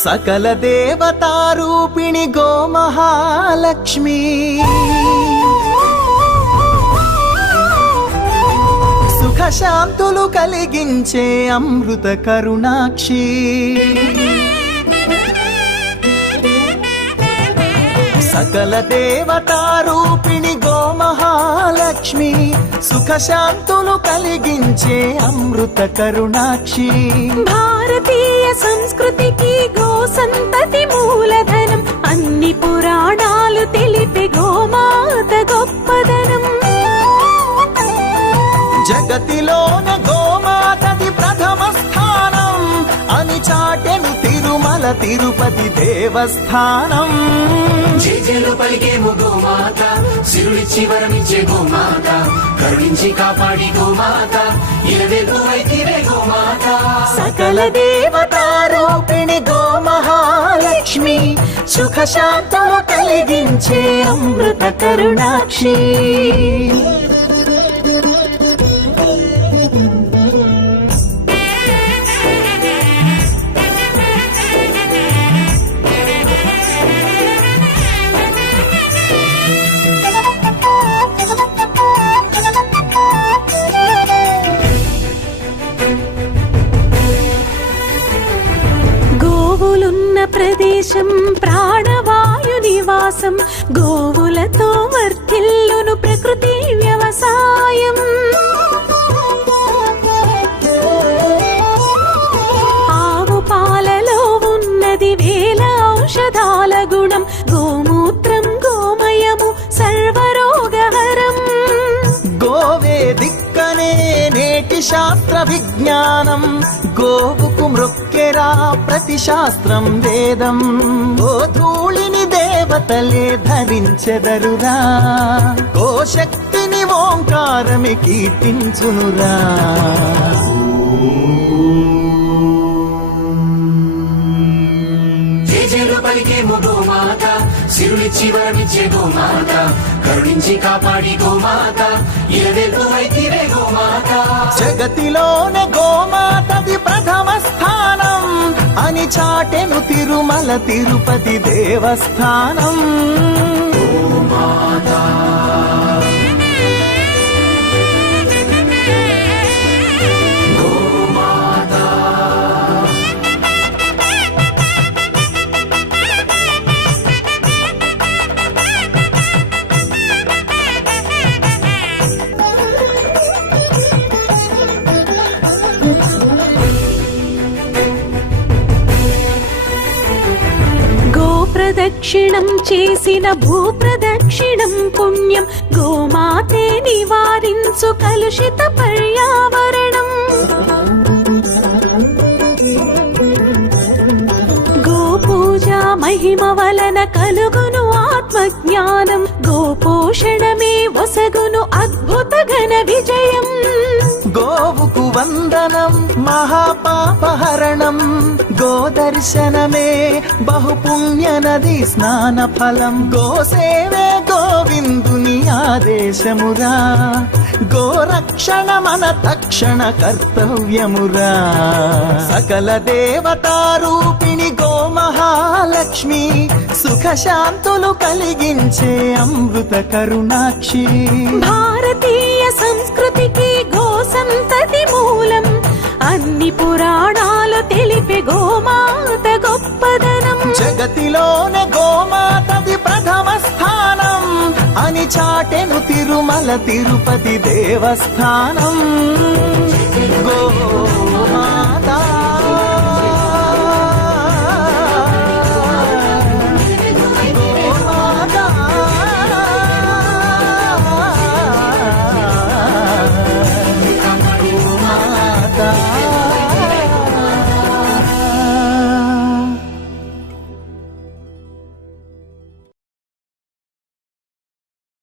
సకల దేవతారూపిణి గోమహాలక్ష్మి సుఖశాంతులు కలిగించే అమృత కరుణాక్షి సకల దేవతారూపిణి గోమహాలక్ష్మి సుఖశాంతులు కలిగించే అమృత కరుణాక్షి భారతీయ సంస్కృతికి గో సంతతి మూలధనం అన్ని పురాణాలు తెలిపే గోమాత గొప్పదనం జగతిలోన గోమాతది ప్రథమ స్థానం అని చాటెను తిరుమల తిరుపతి దేవస్థానం జేజేలు పలికేము గోమాత సిరులిచ్చి వరమిచ్చే గోమాత కరుణించి కాపాడి గోమాత ఇలవెల్పువైతివే గోమాత సకల దేవతారూపిణి గోమహాలక్ష్మి సుఖశాంతము కలిగించే అమృత కరుణాక్షి గోవులున్న ప్రదేశం ప్రాణవాయు నివాసం గోవులతో వర్ధిల్లును ప్రకృతి వ్యవసాయం ఆవు పాలలో ఉన్నది వేల ఔషధాల గుణం గోమూత్రం గోమయము సర్వరోగహరం గోవే దిక్కనే నేటి శాస్త్ర విజ్ఞానం గోవుకు మృక్కెరా ప్రతి శాస్త్రం వేదం గోధూళిని దేవతలే ధరించెదరురా గోశక్తిని ఓంకారమి కీర్తించునురా జేజేలు పలికేము గోమాత సిరులిచ్చి వరమిచ్చే గోమాత కరుణించి కాపాడి గోమాత ఇలవెల్పువైతివే గోమాత జగతిలోనే గోమాతది ప్రథమ స్థానం అని చాటెను తిరుమల తిరుపతి దేవస్థానం గోమాత ప్రదక్షిణం చేసిన భూప్రదక్షిణం పుణ్యం గోమాతే నివారించు కలుషిత పర్యావరణం గోపూజ మహిమ వలన కలుగును ఆత్మజ్ఞానం గోపోషణమే వసగును అద్భుత ఘన విజయం గోవుకు వందనం మహాపాపహరణం గోదర్శనమే బహుపుణ్య నది స్నాన ఫలం గోసేవే గోవిందుని ఆదేశమురా గోరక్షణ మన తక్షణ కర్తవ్యమురా సకల దేవతారూపిణి గోమహాలక్ష్మి సుఖశాంతులు కలిగించే అమృత కరుణాక్షి భారతీయ సంస్కృతికి గో సంతతి మూలం అన్ని పురాణాలు తెలిపే గోమాత గొప్పదనం జగతిలోనే గోమాతది ప్రథమ స్థానం అని చాటెను తిరుమల తిరుపతి దేవస్థానం గో